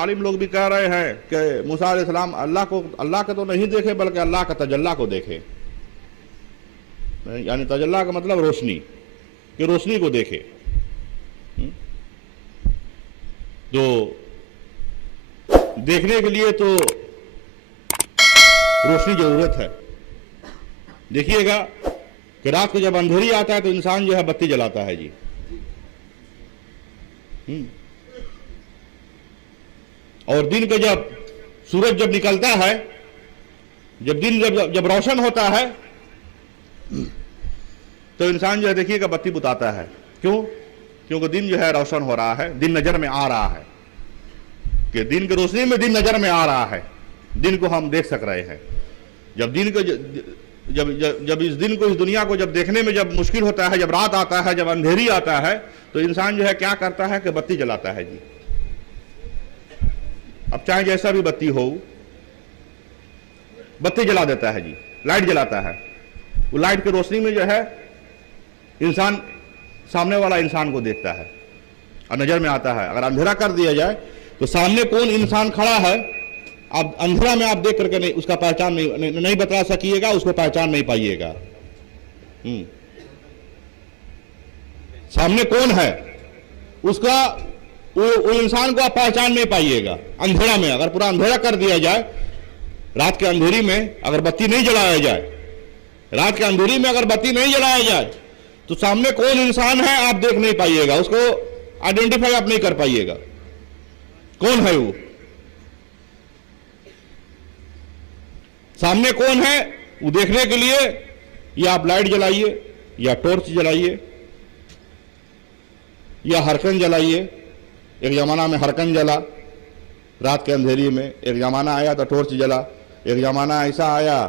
आलिम लोग भी कह रहे हैं कि मूसा अलैहिस्सलाम अल्लाह को तो नहीं देखे बल्कि अल्लाह का तजल्ला को देखे, यानी तजल्ला का मतलब रोशनी, कि रोशनी को देखे। तो देखने के लिए तो रोशनी जरूरत है। देखिएगा कि रात को जब अंधेरी आता है तो इंसान जो है बत्ती जलाता है जी। और दिन के जब सूरज जब निकलता है, जब दिन जब रोशन होता है तो इंसान जो है देखिएगा बत्ती बुताता है। क्यों? क्योंकि दिन जो है रोशन हो रहा है, दिन नजर में आ रहा है, कि दिन की रोशनी में दिन नजर में आ रहा है, दिन को हम देख सक रहे हैं। जब दिन को जब इस दिन को, इस दुनिया को जब देखने में जब मुश्किल होता है, जब रात आता है, जब अंधेरी आता है, तो इंसान जो है क्या करता है कि बत्ती जलाता है जी। अब चाहे जैसा भी बत्ती हो, बत्ती जला देता है जी, लाइट जलाता है। वो लाइट की रोशनी में जो है इंसान सामने वाला इंसान को देखता है और नजर में आता है। अगर अंधेरा कर दिया जाए तो सामने कौन इंसान खड़ा है, आप अंधेरा में आप देख करके नहीं उसका पहचान नहीं बता सकिएगा, उसको पहचान नहीं पाइएगा। सामने कौन है उसका, वो इंसान को आप पहचान नहीं पाइएगा अंधेरा में। अगर पूरा अंधेरा कर दिया जाए, रात के अंधेरी में अगर बत्ती नहीं जलाया जाए, रात के अंधेरी में अगर बत्ती नहीं जलाया जाए तो सामने कौन इंसान है आप देख नहीं पाइएगा, उसको आइडेंटिफाई आप नहीं कर पाइएगा कौन है वो, सामने कौन है वो देखने के लिए या आप लाइट जलाइए या टॉर्च जलाइए या हरकन जलाइए। एक जमाना में हरकन जला रात के अंधेरी में, एक जमाना आया तो टॉर्च जला, एक जमाना ऐसा आया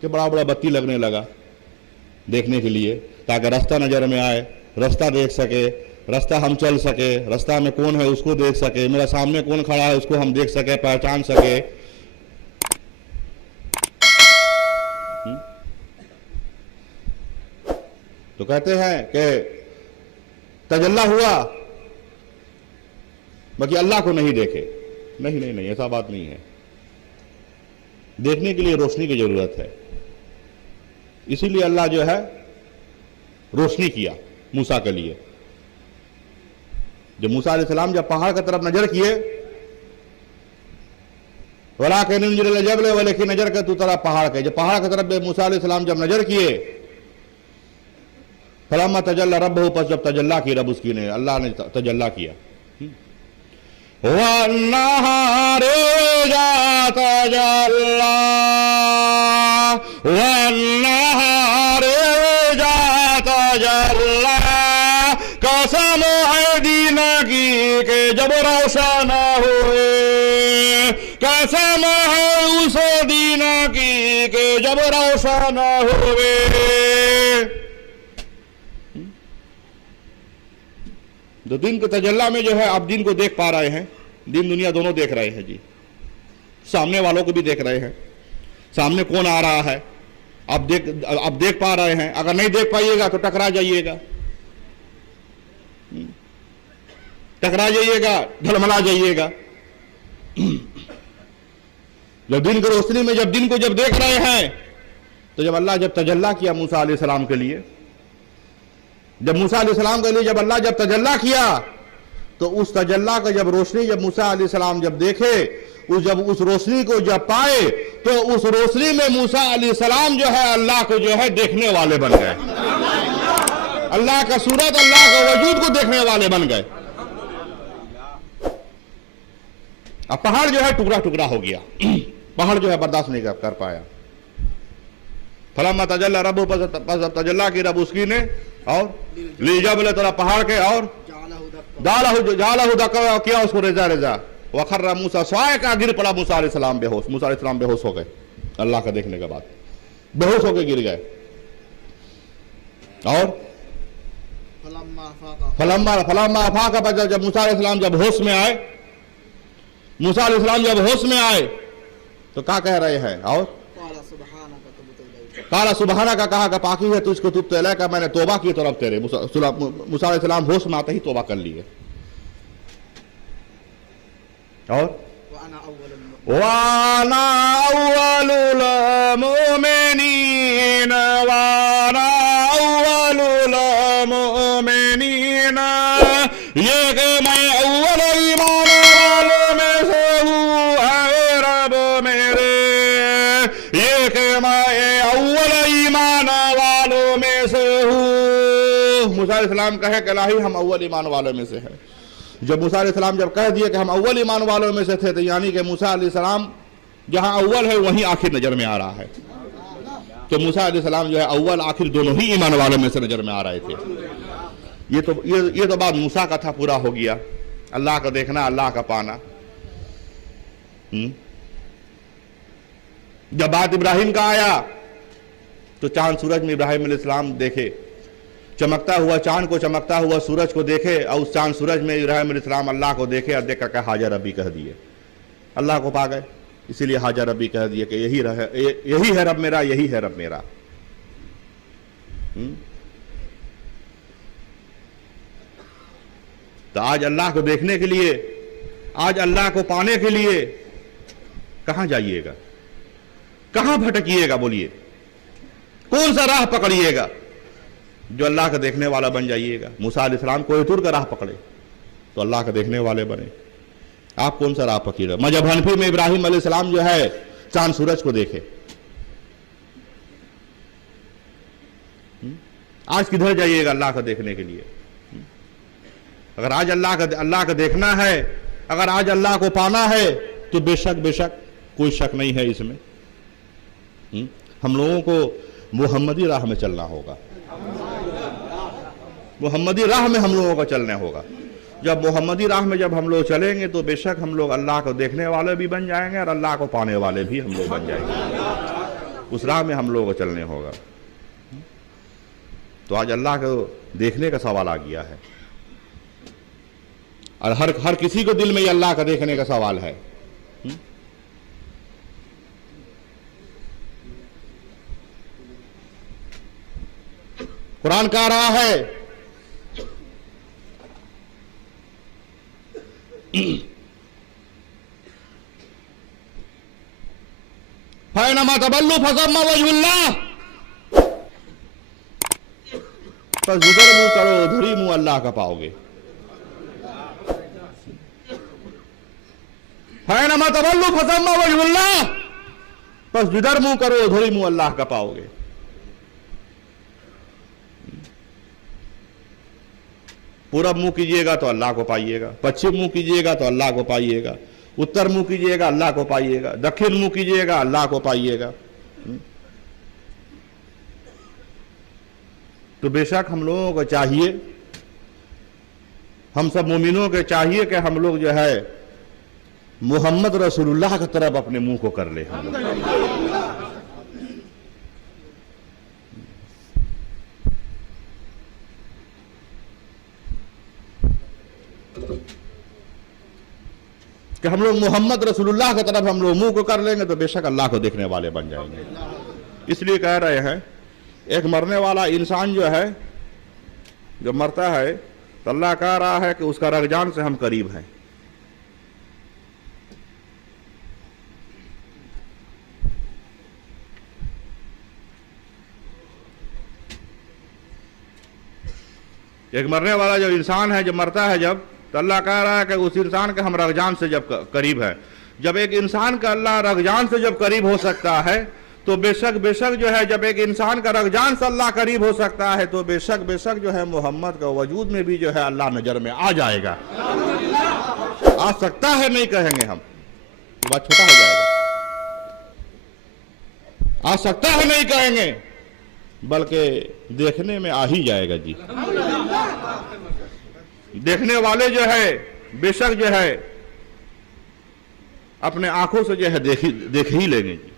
कि बड़ा बड़ा बत्ती लगने लगा देखने के लिए, ताकि रास्ता नजर में आए, रास्ता देख सके, रास्ता हम चल सके, रास्ता में कौन है उसको देख सके, मेरा सामने कौन खड़ा है उसको हम देख सके, पहचान सके। तो कहते हैं कि तजल्ला हुआ बाकी अल्लाह को नहीं देखे। नहीं नहीं नहीं, ऐसा बात नहीं है। देखने के लिए रोशनी की जरूरत है, इसीलिए अल्लाह जो है रोशनी किया मूसा के लिए। जब मूसा अलैहिस्सलाम जब पहाड़ की तरफ नजर किए, वला के नजर के तू तरफ पहाड़ के, जब पहाड़ की तरफ मूसा अलैहिस्सलाम जब नजर किए, फलम्मा तजल्ला रब्बहु, पस जब तजल्ला की रब उसकी ने, अल्लाह ने तजल्ला किया। वन्नहारे जा तजल्ला, वन्नहारे जा तजल्ला, कसम है दीन की के जब रोशन हुए, कसम है उस दीन की के जब रोशन हुए। तो दिन के तजल्ला में जो है आप दिन को देख पा रहे हैं, दिन दुनिया दोनों देख रहे हैं जी, सामने वालों को भी देख रहे हैं, सामने कौन आ रहा है आप देख पा रहे हैं। अगर नहीं देख पाइएगा तो टकरा जाइएगा, टकरा जाइएगा, ढलमला जाइएगा। जब दिन की रोशनी में जब दिन को जब देख रहे हैं, तो जब अल्लाह जब तजल्ला किया मूसा अलैहिस्सलाम के लिए, जब मूसा अलैहिस्सलाम के लिए जब अल्लाह जब तजल्ला किया, तो उस तजल्ला का जब रोशनी जब मूसा अलैहिस्सलाम जब देखे, जब उस रोशनी को जब पाए, तो उस रोशनी में मूसा अलैहिस्सलाम जो है अल्लाह को जो है देखने वाले बन गए, अल्लाह का सूरत, अल्लाह के वजूद को देखने वाले बन गए। अब पहाड़ जो है टुकड़ा टुकड़ा हो गया, पहाड़ जो है बर्दाश्त नहीं कर पाया। फलम्मा तजल्ला रब्बु, तजल्ला की रब उसकी ने, और लीजबल तरह पहाड़ के, और जालहु दक्का किया उसको रेजा रेजा, वखर्रा मूसा साइका, गिर पड़ा मूसा अलैहिस्सलाम बेहोश। मूसा अलैहिस्सलाम बेहोश हो गए अल्लाह का देखने के बाद, बेहोश होकर गिर गए। और फलम्मा अफाका, जब मूसा अलैहिस्सलाम जब होश में आए, मूसा अलैहिस्सलाम जब होश में आए तो क्या कह रहे हैं, और काला सुबहाना का कहा, पाकी है तुझको, तुब तो का मैंने तोबा की तरफ तेरे। मूसा अलैहिस्सलाम होश में आते ही तोबा कर लिए। और वाना अव्वलुल मोमिनीन वाना अव्वलुल मोमिनीन, ये कि मैं अव्वल ईमान वालों में से हूँ है रब मेरे, ये कि मैं अव्वल ईमान वालों में से हूँ। मूसा अलैहिस्सलाम कहे कि इलाही हम अव्वल ईमान वालों में से हैं। जब मूसा अलैहिस्सलाम जब कह दिए कि हम अव्वल ईमान वालों में से थे, तो यानी कि मूसा अलैहिस्सलाम जहां अव्वल है वहीं आखिर नजर में आ रहा है। तो मूसा अलैहिस्सलाम जो है अव्वल आखिर दोनों ही ईमान वालों में से नजर में आ रहे थे। ये तो बात मूसा का था, पूरा हो गया। अल्लाह का देखना, अल्लाह का पाना। जब बात इब्राहिम का आया तो चांद सूरज में इब्राहिम अलैहिस्सलाम देखे, चमकता हुआ चांद को, चमकता हुआ सूरज को देखे, और उस चांद सूरज में इब्राहिम अलैहिस्सलाम अल्लाह को देखे और देख कर हाजर रब्बी कह दिए, अल्लाह को पा गए। इसीलिए हाजर रब्बी कह दिए कि यही है रब मेरा, यही है रब मेरा। तो आज अल्लाह को देखने के लिए, आज अल्लाह को पाने के लिए कहां जाइएगा, कहां भटकिएगा? बोलिए, कौन सा राह पकड़िएगा जो अल्लाह का देखने वाला बन जाइएगा? मूसा अलैहिस्सलाम कोई तुर का राह पकड़े तो अल्लाह का देखने वाले बने। आप कौन सा राह पकड़े? मजहब हनफी में इब्राहिम अलैहिस्सलाम जो है चांद सूरज को देखे। आज किधर जाइएगा अल्लाह का देखने के लिए? अगर आज अल्लाह का देखना है, अगर आज अल्लाह को पाना है, तो बेशक कोई शक नहीं है इसमें, हम लोगों को मुहम्मदी राह में चलना होगा। मुहम्मदी राह में हम लोगों को चलना होगा। जब मुहम्मदी राह में जब हम लोग चलेंगे तो बेशक हम लोग अल्लाह को देखने वाले भी बन जाएंगे और अल्लाह को पाने वाले भी हम लोग बन जाएंगे। उस राह में हम लोगों को चलने होगा। तो आज अल्लाह को देखने का सवाल आ गया है, और हर किसी को दिल में ये अल्लाह का देखने का सवाल है। कुरान कह रहा है फैनमा तबल्लु फसम्मा वजहुल्लाह, बस जिधर मुंह करो उधर ही मुंह अल्लाह का पाओगे। फैनमा तबल्लु फसम्मा वजहुल्लाह, बस जिधर मुंह करो उधर ही मुंह अल्लाह का पाओगे। पूरब मुंह कीजिएगा तो अल्लाह को पाइएगा, पश्चिम मुंह कीजिएगा तो अल्लाह को पाइएगा, उत्तर मुंह कीजिएगा अल्लाह को पाइएगा, दक्षिण मुंह कीजिएगा अल्लाह को पाइएगा। तो बेशक हम लोगों को चाहिए, हम सब मोमिनों के चाहिए कि हम लोग जो है मोहम्मद रसूलुल्लाह की तरफ अपने मुंह को कर ले। कि हम लोग मोहम्मद रसूलुल्लाह की तरफ हम लोग मुंह को कर लेंगे तो बेशक अल्लाह को देखने वाले बन जाएंगे। इसलिए कह रहे हैं एक मरने वाला इंसान जो है, जब मरता है तो अल्लाह कह रहा है कि उसका रगजान से हम करीब हैं। एक मरने वाला जो इंसान है, जब मरता है जब, तो अल्लाह कह रहा है कि उस इंसान के हम रगजान से जब करीब है। जब एक इंसान का अल्लाह रगजान से जब करीब हो सकता है तो बेशक जो है, जब एक इंसान का रगजान से अल्लाह करीब हो सकता है तो बेशक जो है मोहम्मद का वजूद में भी जो है अल्लाह नजर में आ जाएगा। आ सकता है नहीं कहेंगे हम, तो बात छोटा हो जाएगा। आ सकता है नहीं कहेंगे, बल्कि देखने में आ ही जाएगा जी। देखने वाले जो है बेशक जो है अपने आंखों से जो है देख ही लेंगे जी।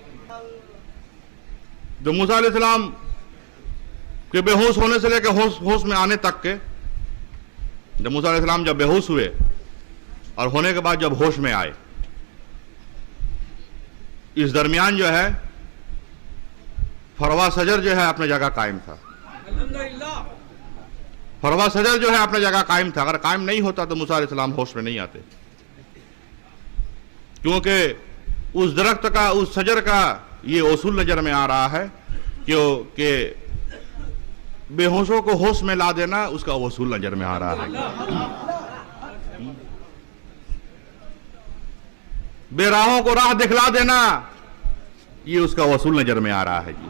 जो मूसा अलैहिस्सलाम के बेहोश होने से लेकर होश में आने तक के, जब मूसा अलैहिस्सलाम जब बेहोश हुए और होने के बाद जब होश में आए, इस दरमियान जो है फरवा सजर जो है अपने जगह कायम था। फरवा सजर जो है अपने जगह कायम था। अगर कायम नहीं होता तो मूसा अलैहिस्सलाम होश में नहीं आते। क्योंकि उस दरख्त का, उस सजर का ये उसूल नजर में आ रहा है कि बेहोशों को होश में ला देना, उसका उसूल नजर में आ रहा है। बेराहों को राह दिखला देना, ये उसका वसूल नजर में आ रहा है जी।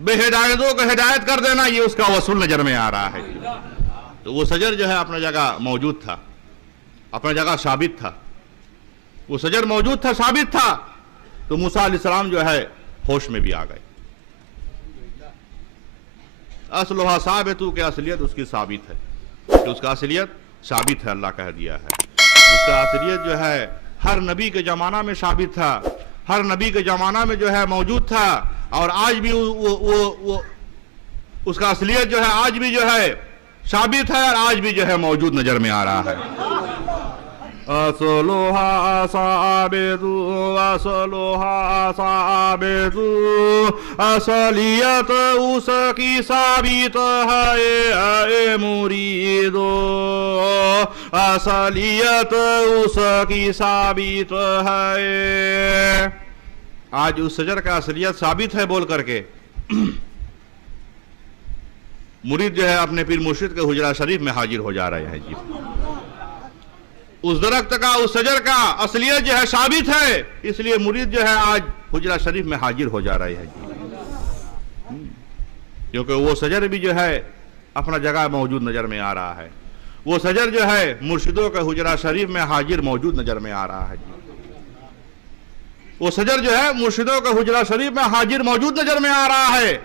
बेहिदायतों को हिदायत कर देना, ये उसका वसूल नजर में आ रहा है जी। तो वो सजर जो है अपनी जगह मौजूद था, अपनी जगह साबित था, वो सजर मौजूद था, साबित था। तो मूसा अलैहिस्सलाम जो है होश में भी आ गए। असलुहा साबितु के असलियत उसकी साबित है, कि उसका असलियत साबित है, अल्लाह कह दिया है। उसका असलियत जो है हर नबी के जमाना में साबित था, हर नबी के जमाना में जो है मौजूद था, और आज भी वो उसका असलियत जो है आज भी जो है साबित है, और आज भी जो है मौजूद नजर में आ रहा है। असलुहा साबितु, असलुहा साबितु, असलियत उसकी साबित है मुरीदो, असलियत उसकी साबित है। आज उस सजर का असलियत साबित है बोल करके मुरीद जो है अपने पीर मुर्शिद के हुजरा शरीफ में हाजिर हो जा रहे हैं जी। उस दरख्त का, उस सजर का असलियत जो है साबित है, इसलिए मुरीद जो है आज हुजरा शरीफ में हाजिर हो जा रहे हैं जी। क्योंकि वो सजर भी जो है अपना जगह मौजूद नजर में आ रहा है। वो सजर जो है मुर्शिदों के हुजरा शरीफ में हाजिर मौजूद नजर में आ रहा है जी। वो सजर जो है मुर्शिदों के हुजरा शरीफ में हाजिर मौजूद नजर में आ रहा है,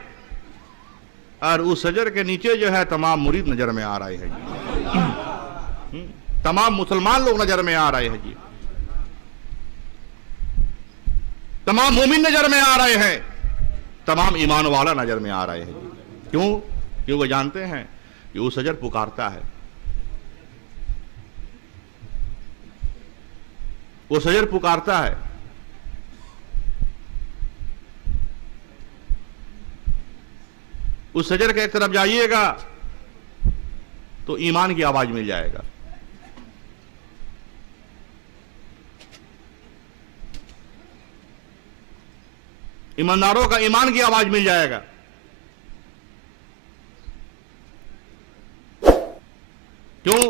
और उस सजर के नीचे जो है तमाम मुरीद नजर में आ रहे हैं जी। तमाम मुसलमान लोग नजर में आ रहे हैं जी, तमाम मोमिन नजर में आ रहे हैं, तमाम ईमान वाला नजर में आ रहे हैं जी। क्यों? क्यों? वो जानते हैं कि वो सजर पुकारता है, वो सजर पुकारता है। उस सजर के एक तरफ जाइएगा तो ईमान की आवाज मिल जाएगा, ईमानदारों का ईमान की आवाज मिल जाएगा। क्यों?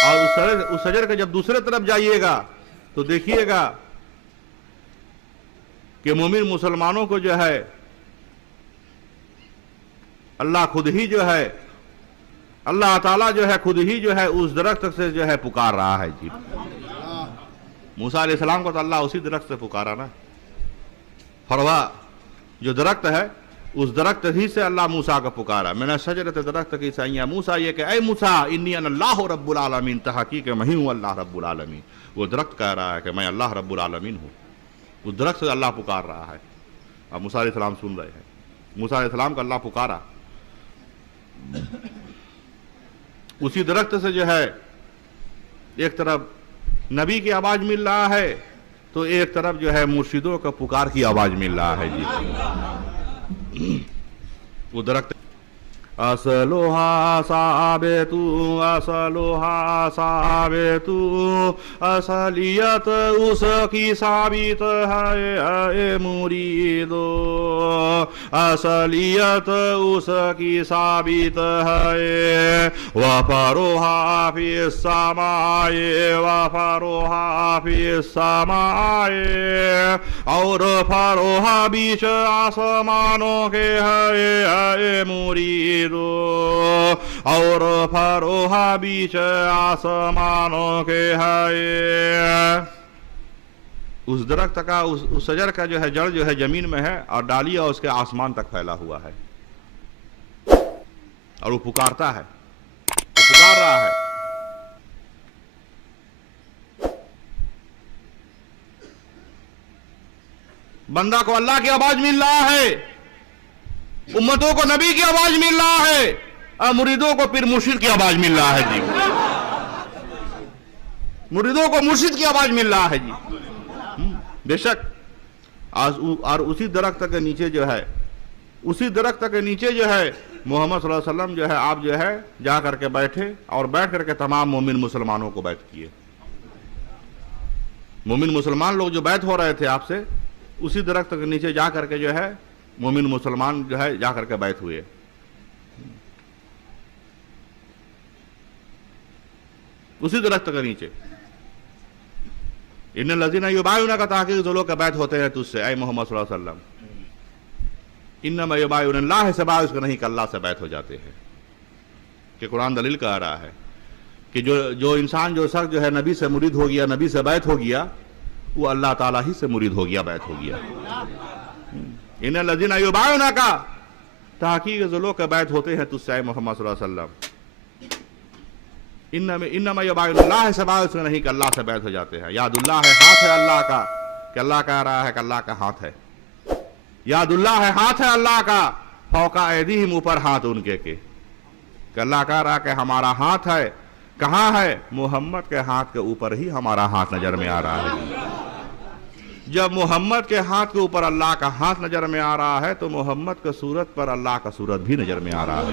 और उस सजर के जब दूसरे तरफ जाइएगा तो देखिएगा कि मोमिन मुसलमानों को जो है अल्लाह खुद ही जो है, अल्लाह ताला जो है खुद ही जो है उस दरख्त से जो है पुकार रहा है जी। मूसा अलैहिस्सलाम को तो अल्लाह उसी दरख्त से पुकारा ना, फरवा जो दरख्त है उस दरख्त ही से अल्लाह मूसा को पुकारा। मैंने शजरत दरख्त की सैया मूसा ये कि ऐ मूसा इन्नी अल्लाह रब्बुल आलमीन, तहकीक मैं ही हूँ अल्लाह रब्बुल आलमीन। वो दरख्त कह रहा है कि मैं अल्लाह रब्बुल आलमीन हूँ, उस दरख्त से अल्लाह पुकार रहा है। अब मूसा अलैहिस्सलाम सुन रहे हैं, मूसा अलैहिस्सलाम का अल्लाह पुकारा। उसी दरख्त से जो है एक तरफ नबी की आवाज मिल रहा है, तो एक तरफ जो है मुर्शिदों का पुकार की आवाज मिल रहा है जी। वो दरख्त असलुहा साबितु, असलुहा साबितु, असलियत उसकी साबित है मुरीदो, असलियत उसकी साबित है। वफरुहा फिस समाए, वफरुहा फिस समाए, और फरोहा बीच आसमानों के है मुरीद, और फरोहा बीच आसमानों के है। उस दरख्त का, उस सजर का जो है जड़ जो है जमीन में है, और डालियां उसके आसमान तक फैला हुआ है, और वो पुकारता है, वो पुकार रहा है। बंदा को अल्लाह की आवाज मिल रहा है, उम्मतों को नबी की आवाज मिल रहा है, और मुरीदों को पीर मुर्शिद की आवाज मिल रहा है जी। मुरीदों को मुर्शिद की आवाज मिल रहा है जी। बेशक और उसी दरख्त के नीचे जो है, उसी दरख्त के नीचे जो है मोहम्मद सल्लल्लाहु अलैहि वसल्लम जो है आप जो है जा करके बैठे, और बैठ करके तमाम मोमिन मुसलमानों को बैठ किए। मोमिन मुसलमान लोग जो बैत हो रहे थे आपसे, उसी दरख्त के नीचे जा करके जो है मोमिन मुसलमान जो है जा करके बैत हुए। उसी दरख्त के नीचे। इन लजीना युबायुना का ताकि जो लोग का बैत होते हैं तुझसे, ऐ मोहम्मद सल्लल्लाहु अलैहि वसल्लम, इन्नमा युबायुनल्लाह से बात उसका नहीं कि अल्लाह से बैत हो जाते हैं। कि कुरान दलील कह रहा है कि जो इंसान जो शख्स जो है नबी से मुरीद हो गया, नबी से बैत हो गया, वो अल्लाह ताला ही से मुरीद हो गया, बैत हो गया। इन लजीना युबायुना का ताकि जो लोग का बैत होते हैं तुझसे, ऐ मोहम्मद सल्लल्लाहु अलैहि वसल्लम, इन्नमा युबायुनल्लाह से बात उसका नहीं कि अल्लाह से बैत हो जाते हैं। यादुल्लाह है, हाथ है अल्लाह का, कि अल्लाह कह रहा है कि अल्लाह का हाथ है। यादुल्लाह है, हाथ है अल्लाह का, फौका ऐदीहिम, ऊपर हाथ उनके के, कि अल्लाह कह रहा है कि हमारा हाथ है। कहाँ है? मोहम्मद के हाथ के ऊपर ही हमारा हाथ नजर में आ रहा है। जब मोहम्मद के हाथ के ऊपर अल्लाह का हाथ नजर में आ रहा है तो मोहम्मद के सूरत पर अल्लाह का सूरत भी नजर में आ रहा है,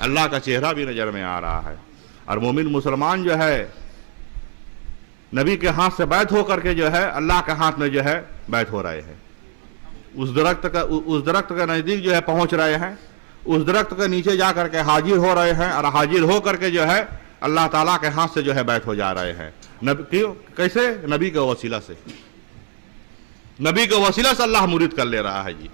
अल्लाह का चेहरा भी नजर में आ रहा है। और मोमिन मुसलमान जो है नबी के हाथ से बैत होकर के जो है अल्लाह के हाथ में जो है बैत हो रहे हैं। उस दरख्त का नजदीक जो है पहुंच रहे हैं, उस दरख्त के नीचे जा करके हाजिर हो रहे हैं, और हाजिर हो करके जो है अल्लाह ताला के हाथ से जो है बैत हो जा रहे हैं। क्यों? कैसे? नबी के वसीला से, नबी के वसीला से अल्लाह मुरीद कर ले रहा है जी।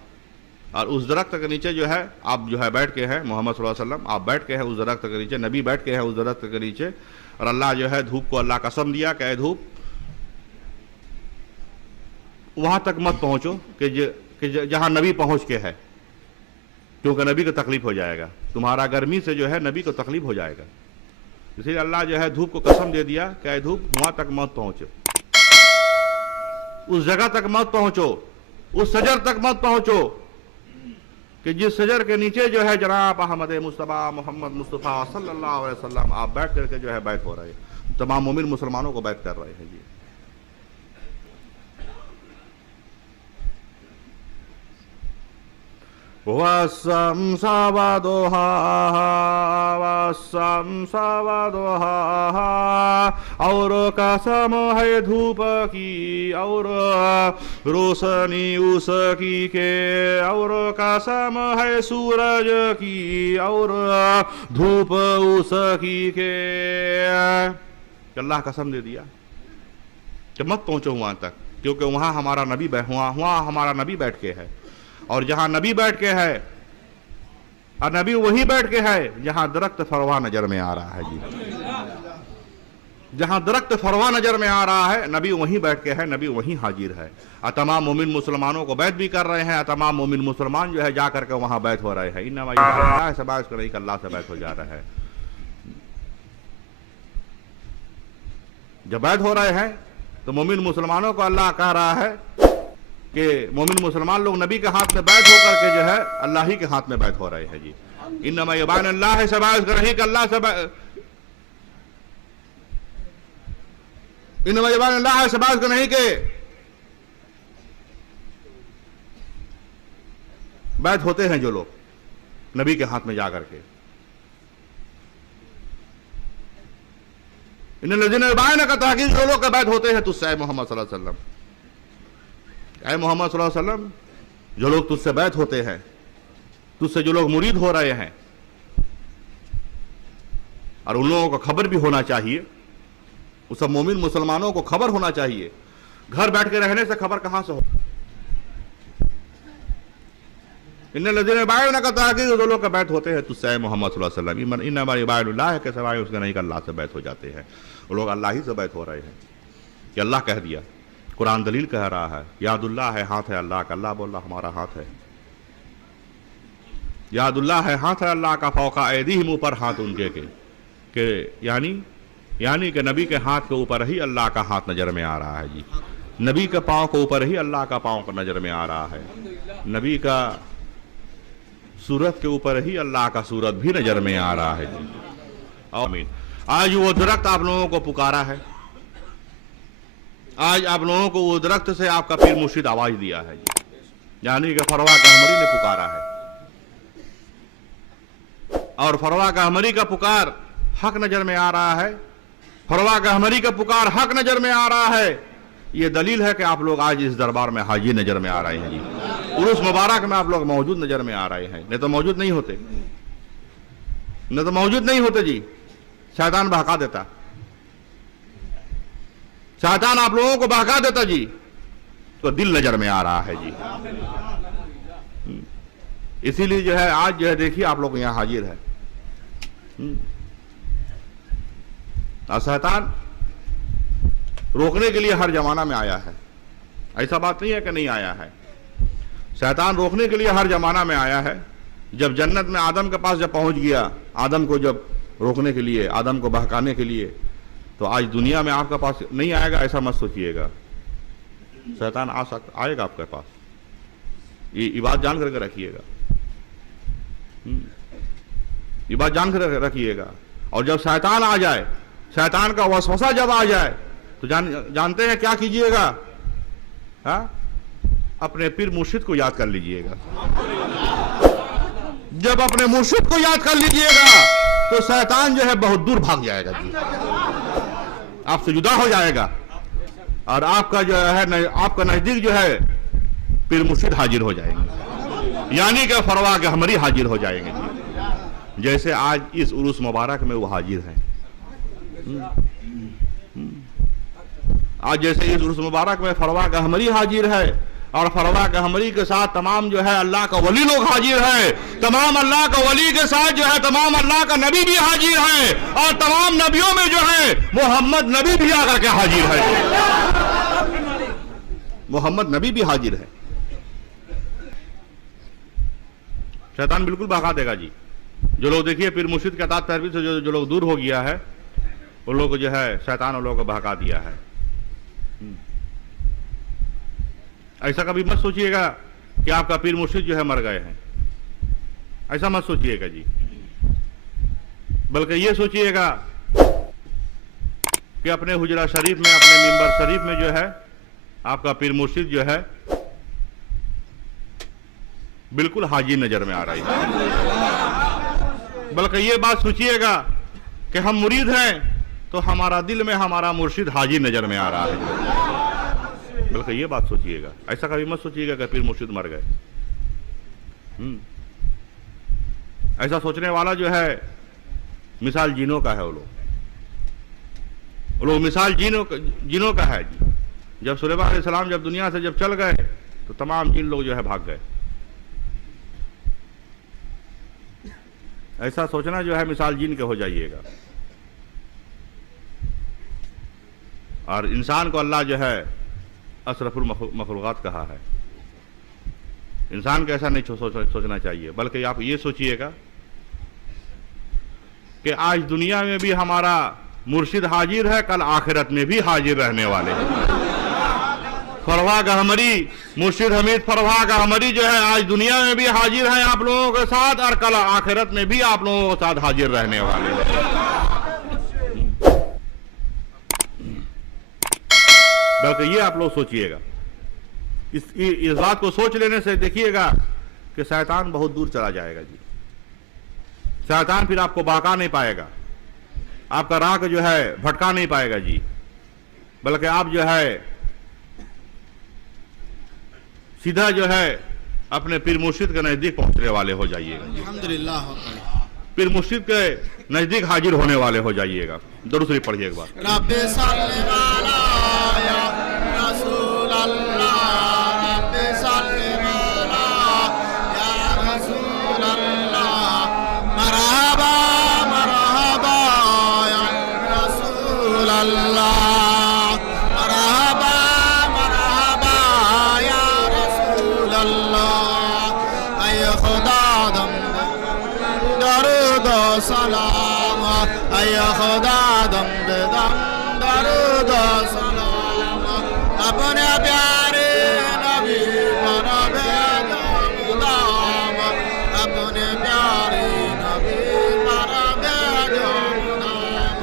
और उस दरख्त के नीचे जो है आप जो है बैठ के हैं, मोहम्मद सल्लल्लाहु अलैहि वसल्लम आप बैठ के हैं उस दरख्त के नीचे, नबी बैठ के हैं उस दरख्त के नीचे। और अल्लाह जो है धूप को अल्लाह कसम दिया कि धूप वहां तक मत पहुंचो कि जहां नबी पहुंच के है, क्योंकि नबी को तकलीफ हो जाएगा, तुम्हारा गर्मी से जो है नबी को तकलीफ हो जाएगा। इसलिए अल्लाह जो है धूप को कसम दे दिया कि धूप वहां तक मत पहुंचो, उस जगह तक मत पहुंचो, उस सजर तक मत पहुंचो कि जिस सजर के नीचे जो है जनाब अहमद मुस्तफ़ा मोहम्मद मुस्तफ़ा सल्लल्लाहु अलैहि वसल्लम आप बैठ करके जो है बैत हो रहे हैं। तमाम मोमिन मुसलमानों को बैत कर रहे हैं जी। और कसम है धूप की और रोशनी उसकी के, और कसम है सूरज की और धूप उसकी के। अल्लाह कसम दे दिया कि मत पहुंचो वहां तक, क्योंकि वहां हमारा नबी वहां हमारा नबी बैठ के है। और जहां नबी बैठ के है, और नबी वहीं बैठ के है जहां दरख्त फरवा नजर में आ रहा है जी। जहां दरख्त फरवा नजर में आ रहा है नबी वहीं बैठ के है, नबी वहीं हाजिर है। और तमाम मोमिन मुसलमानों को बैत भी कर रहे हैं, और तमाम मोमिन मुसलमान जो है जा करके वहां बैत हो रहे हैं। इन्नमा अल्लाह से बैत कर रही, अल्लाह से बैत हो जा रहा है। जब बैत हो रहे हैं तो मोमिन मुसलमानों को अल्लाह कह रहा है कि मोमिन मुसलमान लोग नबी के हाथ में बैत होकर के जो है अल्लाह ही के हाथ में बैत हो रहे हैं जी। इन्नमा युबायुनल्लाह से बैत कर रही, अल्लाह से इन्नमा युबायुनल्लाह से बैत कर नहीं के बैत होते हैं जो लोग नबी के हाथ में जा करके। इन लजीना युबायुना का ताकि जो लोग का बैत होते हैं तुझसे, मोहम्मद सल्लल्लाहु अलैहि वसल्लम, ऐ मोहम्मद सल्लल्लाहु अलैहि वसल्लम, जो लोग तुझसे बैत होते हैं, तुझसे जो लोग मुरीद हो रहे हैं, और उन लोगों को खबर भी होना चाहिए, उस सब मोमिन मुसलमानों को खबर होना चाहिए। घर बैठ के रहने से खबर कहां से हो? इन लजीना युबायुना का ताकि जो लोग का बैत होते हैं तुझसे, ऐ मोहम्मद सल्लल्लाहु अलैहि वसल्लम, इन्नमा युबायुनल्लाह के सिवाय उसके नहीं, अल्लाह से बैत हो जाते हैं। वो लोग अल्लाह ही से बैत हो रहे हैं कि अल्लाह कह दिया। कुरान दलील कह रहा है यादुल्लाह है, हाथ है अल्लाह का, अल्लाह बोल रहा हमारा हाथ है। यादुल्लाह है, हाथ है अल्लाह का, फौका ऐदीहिम, ऊपर हाथ उनके के यानी कि नबी के हाथ के ऊपर ही अल्लाह का हाथ नजर में आ रहा है जी। नबी के पांव के ऊपर ही अल्लाह का पांव का नजर में आ रहा है। नबी का सूरत के ऊपर ही अल्लाह का सूरत भी नजर में आ रहा है जी। आमीन। आज वो दरख्त आप लोगों को पुकारा है, आज आप लोगों को वो दरख्त से आपका पीर मुर्शिद आवाज दिया है जी, यानी कि फरवा कहमरी ने पुकारा है। और फरवा कहमरी का पुकार हक नजर में आ रहा है फरवा गहमरी का पुकार हक नजर में आ रहा है। ये दलील है कि आप लोग आज इस दरबार में हाजिर नजर में आ रहे हैं जी। उर्स मुबारक में आप लोग मौजूद नजर में आ रहे हैं, नहीं तो मौजूद नहीं होते, नहीं तो मौजूद नहीं होते जी। शैतान बहका देता, शैतान आप लोगों को बहका देता जी। तो दिल नजर में आ रहा है जी, इसीलिए जो है आज जो है देखिए आप लोग यहां हाजिर है। और शैतान रोकने के लिए हर जमाना में आया है, ऐसा बात नहीं है कि नहीं आया है। शैतान रोकने के लिए हर जमाना में आया है। जब जन्नत में आदम के पास जब पहुंच गया, आदम को जब रोकने के लिए, आदम को बहकाने के लिए, तो आज दुनिया में आपके पास नहीं आएगा ऐसा मत सोचिएगा। शैतान आएगा आपके पास, ये बात जान करके रखिएगा, ये बात जान कर रखिएगा। और जब शैतान आ जाए, शैतान का वसवसा जब आ जाए, तो जानते हैं क्या कीजिएगा? हाँ, अपने पीर मुर्शिद को याद कर लीजिएगा। जब अपने मुर्शिद को याद कर लीजिएगा तो शैतान जो है बहुत दूर भाग जाएगा जी, आपसे जुदा हो जाएगा और आपका जो है आपका नजदीक जो है पीर मुर्शिद हाजिर हो जाएंगे, यानी कि फरवा गहमरी हाजिर हो जाएंगे जी। जैसे आज इस उर्स मुबारक में वो हाजिर हैं। आज जैसे इस उर्स मुबारक में फरवा गहमरी हाजिर है और फरवा गहमरी के साथ तमाम जो है अल्लाह का वली लोग हाजिर है। तमाम अल्लाह का वली के साथ जो है तमाम अल्लाह का नबी भी हाजिर है और तमाम नबियों में जो है मोहम्मद नबी भी आकर के हाजिर है। मोहम्मद नबी भी हाजिर है। शैतान बिल्कुल भगा देगा जी। जो लोग देखिए पीर मुर्शिद के अतात पैरवी से जो लोग दूर हो गया है, उन लोगों को जो है शैतान उन लोगों को भगा दिया है। ऐसा कभी मत सोचिएगा कि आपका पीर मुर्शिद जो है मर गए हैं, ऐसा मत सोचिएगा जी। बल्कि ये सोचिएगा कि अपने हुजरा शरीफ में, अपने मिंबर शरीफ में जो है आपका पीर मुर्शिद जो है बिल्कुल हाजिर नजर में आ रही है। बल्कि ये बात सोचिएगा कि हम मुरीद हैं तो हमारा दिल में हमारा मुर्शिद हाजिर नजर में आ रहा है। बल्कि ये बात सोचिएगा, ऐसा कभी मत सोचिएगा कि पीर मुर्शिद मर गए। ऐसा सोचने वाला जो है मिसाल जीनों का है। वो लोग मिसाल जीनों का है जी। जब सुलेमान अलैहिस्सलाम जब दुनिया से जब चल गए तो तमाम जिन लोग जो है भाग गए। ऐसा सोचना जो है मिसाल जिन के हो जाइएगा। और इंसान को अल्लाह जो है अशरफुल मखलूक़ात कहा है। इंसान को ऐसा नहीं सोचना चाहिए, बल्कि आप ये सोचिएगा कि आज दुनिया में भी हमारा मुर्शिद हाजिर है, कल आखिरत में भी हाजिर रहने वाले हैं। फरवा गहमरी, मुर्शिद हमीद फरवा गहमरी जो है आज दुनिया में भी हाजिर है आप लोगों के साथ और कल आखिरत में भी आप लोगों के साथ हाजिर रहने वाले हैं। बल्कि ये आप लोग सोचिएगा। इस बात को सोच लेने से देखिएगा कि शैतान बहुत दूर चला जाएगा जी। शैतान फिर आपको बहका नहीं पाएगा, आपका राह को जो है भटका नहीं पाएगा जी। बल्कि आप जो है सीधा जो है अपने पीर मुर्शिद के नजदीक पहुंचने वाले हो जाइएगा। अल्हम्दुलिल्लाह। पीर मुर्शिद के नजदीक हाजिर होने वाले हो जाइएगा। दुरूद शरीफ पढ़िए एक बार। रब्बे सल्ले अला या रसूल अल्लाह, रब्बे सल्ले अला या रसूल अल्लाह, मरहबा मरहबा या रसूल अल्लाह, मरहबा मरहबा या रसूल अल्लाह। ऐ खुदा दम दरूद व सलाम, ऐ खुदा दम दम दरूद व सलाम, अपने प्यारे नबी पर भेजो मुदाम, अपने प्यारे नबी पर भेजो मुदाम।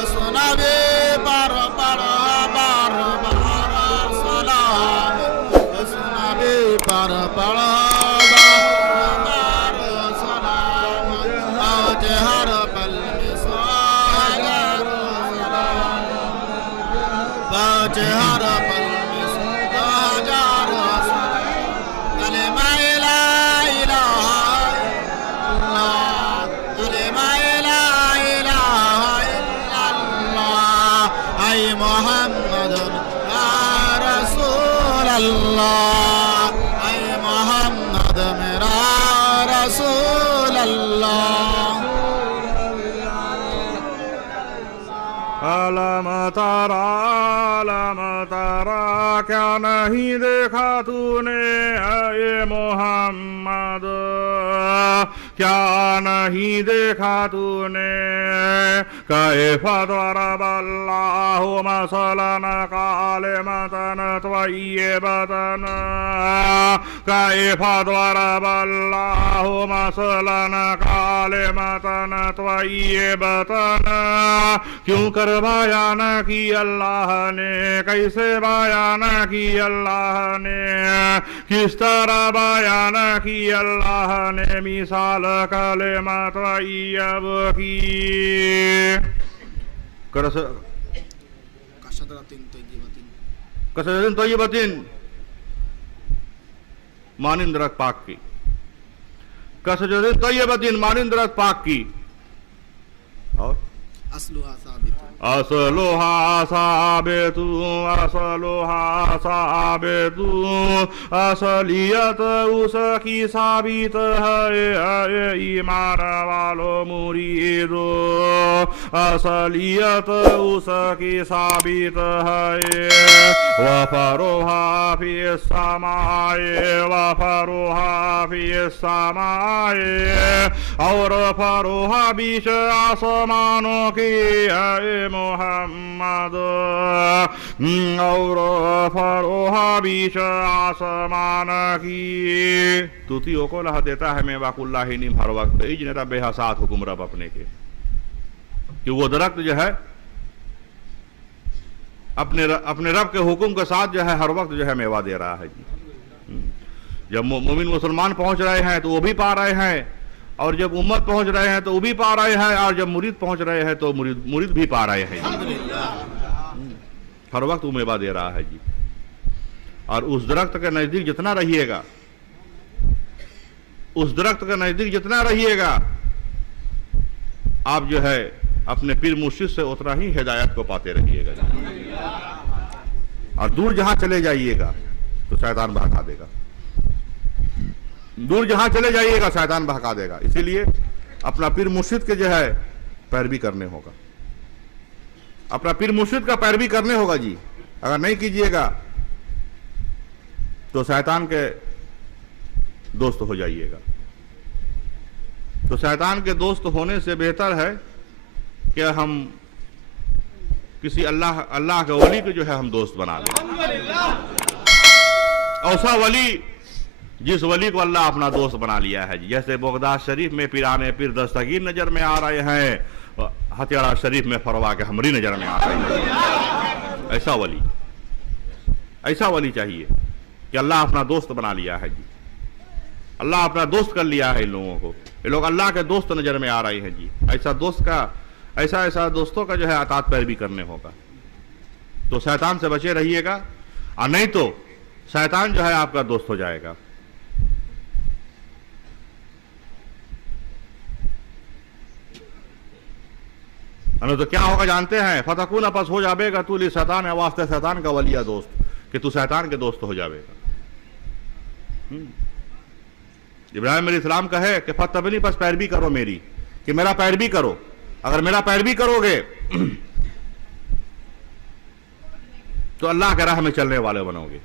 उस नबी पर पढ़ो बार बार सलाम, उस नबी पर पढ़ो बार बार सलाम। आज हर पल में सागर सलाम, क्या नहीं देखा तूने ए मोहम्मद, क्या नहीं देखा तूने। कैफ दरबल्लाहु मसलन कालिमतन त्वय्यबतन, कैफ दरबल्लाहु मसलन कालिमतन त्वय्यबतन। क्यों कर बयान की अल्लाह ने, कैसे बयान की अल्लाह ने, किस तरह बयान की अल्लाह ने मिसाल कलिमा तय्यब की। कसरतिन तय्यबतिन मानिंद दरख्त पाक की, कसरतिन तय्यबतिन मानिंद दरख्त पाक की। और असलुहा साबित, असलुहा साबितु, असलुहा साबितु। असलियत उसकी साबित है ईमान वालो मुरीदो, असलियत उसकी साबित है। वफरुहा फी समाए, वफरुहा फी समाए, और फरुहा बीच आसमानों की मोहम्मद, और फरोहा बीच आसमान की। तुतियों को लह देता है मैं वाकुल्लाही निम हर वक्त इजन रब साथ हुकुम रब अपने के, कि वो दरख्त जो है अपने रब के हुक्म के साथ जो है हर वक्त जो है मेवा दे रहा है जी। जब मोमिन मुसलमान पहुंच रहे हैं तो वो भी पा रहे हैं, और जब उम्मत पहुंच रहे हैं तो वो भी पा रहे हैं, और जब मुरीद पहुंच रहे हैं तो मुरीद भी पा रहे हैं। हर वक्त वो मेवा दे रहा है जी। और उस दरख्त के नजदीक जितना रहिएगा, उस दरख्त के नजदीक जितना रहिएगा, आप जो है अपने पीर मुर्शिद से उतना ही हिदायत को पाते रहिएगा। और दूर जहां चले जाइएगा तो शैतान भड़का देगा, दूर जहां चले जाइएगा शैतान भड़का देगा। इसीलिए अपना पीर मुर्शिद के जो है पैरवी करने होगा, अपना पीर मुर्शिद का पैरवी करने होगा जी। अगर नहीं कीजिएगा तो शैतान के दोस्त हो जाइएगा। तो शैतान के दोस्त होने से बेहतर है कि हम किसी अल्लाह के वली को जो है हम दोस्त बना लें। ऐसा वली जिस वली को अल्लाह अपना दोस्त बना लिया है जी। जैसे बगदाद शरीफ में पीराने पीर दस्तगीर नजर में आ रहे हैं, हथियारा शरीफ में फरवा के हमरी नजर में आ रहे हैं। ऐसा वली चाहिए कि अल्लाह अपना दोस्त बना लिया है जी। अल्लाह अपना दोस्त कर लिया है इन लोगों को, ये लोग अल्लाह के दोस्त नजर में आ रहे हैं जी। ऐसा दोस्तों का जो है अतात पैरवी करने होगा। तो शैतान से बचे रहिएगा, और नहीं तो शैतान जो है आपका दोस्त हो जाएगा। तो क्या होगा जानते हैं? फतकून आपस हो जाएगा तू ली शैतान है वास्ते शैतान का वलिया दोस्त, कि तू शैतान के दोस्त हो जाएगा। इब्राहिम अलैहिस्सलाम कहे कि फतबनी बस पैरवी करो मेरी, कि मेरा पैरवी करो। अगर मेरा पैरवी करोगे तो अल्लाह के राह में चलने वाले बनोगे।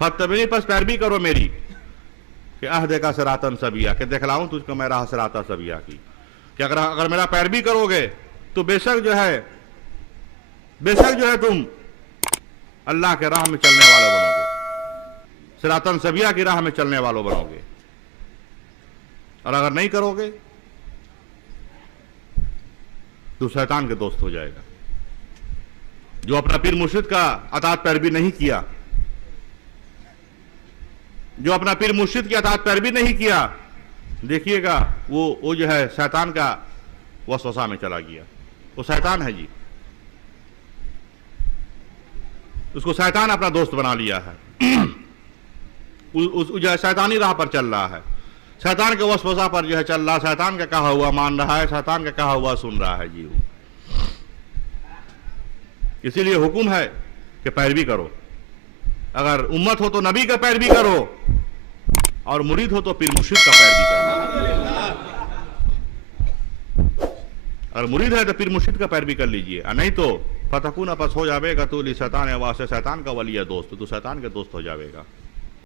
फतबनी बस पैरवी करो मेरी, कि अहदे का सिरातन सबिया, कि दिखलाऊं तुझको मैं राह सिराता सबिया की। कि अगर मेरा पैरवी करोगे तो बेशक जो है तुम अल्लाह के राह में चलने वाले बनोगे, सिरातन सबिया की राह में चलने वालों बनोगे। और अगर नहीं करोगे तो शैतान के दोस्त हो जाएगा। जो अपना पीर मुर्शिद का अतात पैरवी नहीं किया, जो अपना पीर मुर्शिद की अतात पैरवी नहीं किया, देखिएगा वो जो है शैतान का वसवसा में चला गया। वो शैतान है जी, उसको शैतान अपना दोस्त बना लिया है। उस जो है शैतानी राह पर चल रहा है, शैतान के वसवसा पर जो है चल रहा, शैतान का कहा हुआ मान रहा है, शैतान का कहा हुआ सुन रहा है जी। इसीलिए हुक्म है कि पैरवी करो। अगर उम्मत हो तो नबी का पैरवी करो, और मुरीद हो तो पीर मुर्शिद का पैरवी करो। अगर मुरीद है तो पीर मुर्शिद का पैरवी कर लीजिए, और नहीं तो फतकून आपस हो जाएगा तू ली शैतान वास्ते शैतान का वली है दोस्त, तू शैतान के दोस्त हो जाएगा।